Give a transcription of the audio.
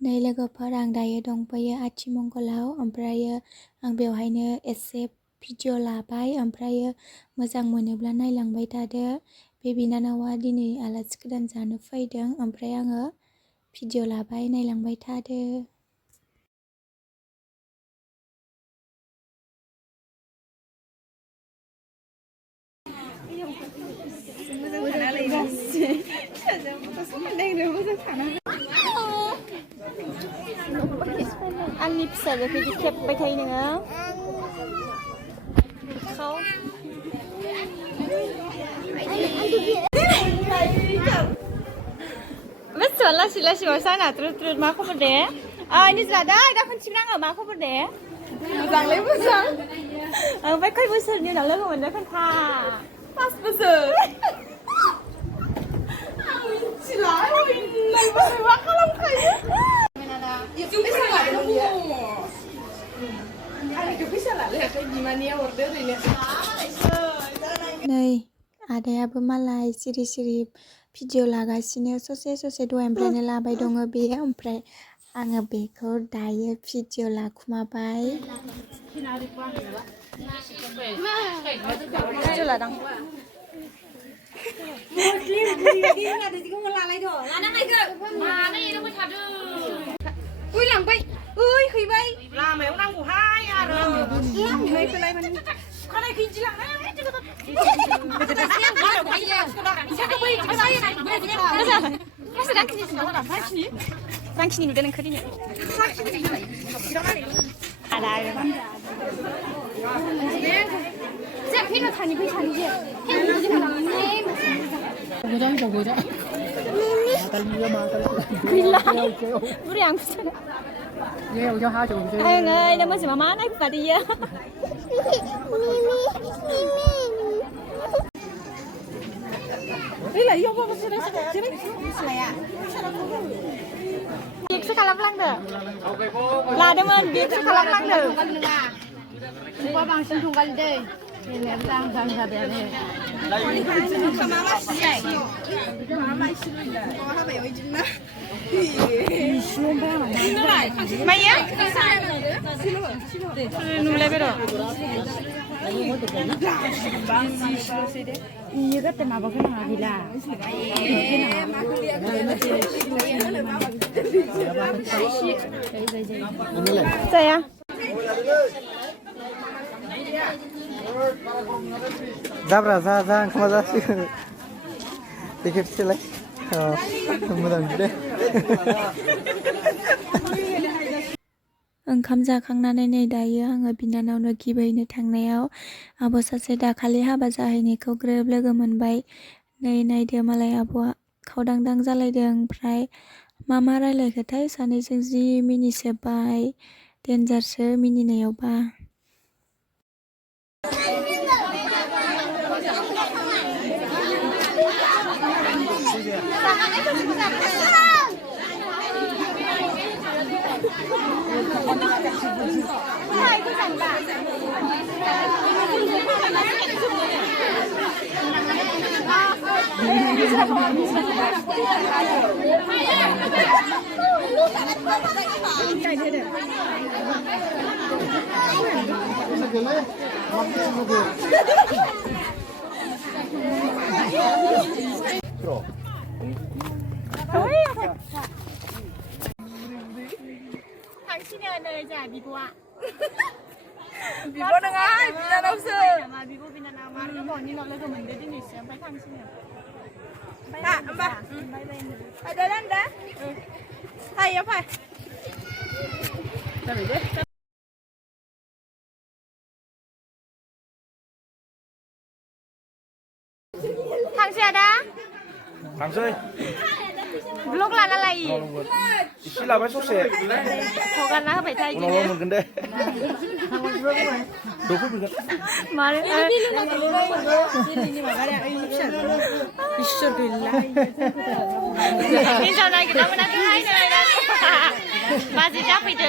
नै लोगोफोर आं दायो दंफैयो आथिमंगलाव ओमफ्रायो आं बेवहायनो एसे भिडिअ लाबाय ओमफ्रायो मोजां मोनोब्ला नायलांबाय थादो। बे बिनानावा दिनै आलासि गोदान जानो फैदों ओमफ्राय आङो भिडिअ लाबाय नायलांबाय थादो। आंनि फिसाजोखौ बिदि खेबबाय थायो नोङो बेखौ बेसेबां लासै लासै साना ट्रुद ट्रुद मा खबर दे निज्रा दा खनसिगोन आङो मा खबर दे मोजांलै मोजां ओमफ्राय खय बोसोरनि उनाव लोगो मोनदों खोन्था 5 बोसोर आं मिथिला मा खालामखायो नै आदायाबो मालाय सिरि सिरि भिडिअ लागासिनो ससे ससे दहायनिफ्रायनो लाबाय दङ बेयो ओमफ्राय आङो बेखौ दायो भिडिअ लाखुमाबाय भिडिअ लादां लांबाय ओइ हैबाय लामायाव नांगौहाय आरो लांनायखौलाय माने खानायखौ इदि रांखिनि नुदों नोंखौ दिनै फैनो थानि फैसानि जे गैला बुरै आं nó mới mà má nói bà đi á đây là yêu không chứ đấy việc sẽ làm lăng được là đêm ơn việc sẽ làm lăng được qua bằng sinh thùng gần đây thì em đang ra đây này Maya? Nulai bero. Iya kan tema apa kan gila. Saya. Zabra, za, kemana sih? Dikit sih lah. मोजां दे ओंखाम जाखांनानै नै दायो आङो बिनानावनो गिबैनो थांनायाव आब' सासे दाखालि हाबा जाहैनायखौ ग्रोब लोगो मोनबाय नै नायदो मालाय आब'आ खावदांदां जालायदों ओमफ्राय मा रायलायखोथाय सानैजों जि मिनिसोबाय देन्जारसो मिनिनायावबा 당신이 오늘 자 미고아 미고는 아이 비난 없어 미고 비난 아마 그 번이 너를 문제 좀 있어 빨리 당신이 아 엄마 아 잘한다 하이 옆에 나 이제 당신하다 당신 블로그 안 할라 이 이실라발 소세 더 가나 하면 다 이기네 오늘 근데 너 그거 말해 괜찮아 이게 너무나 좋아해 맞지 잡히죠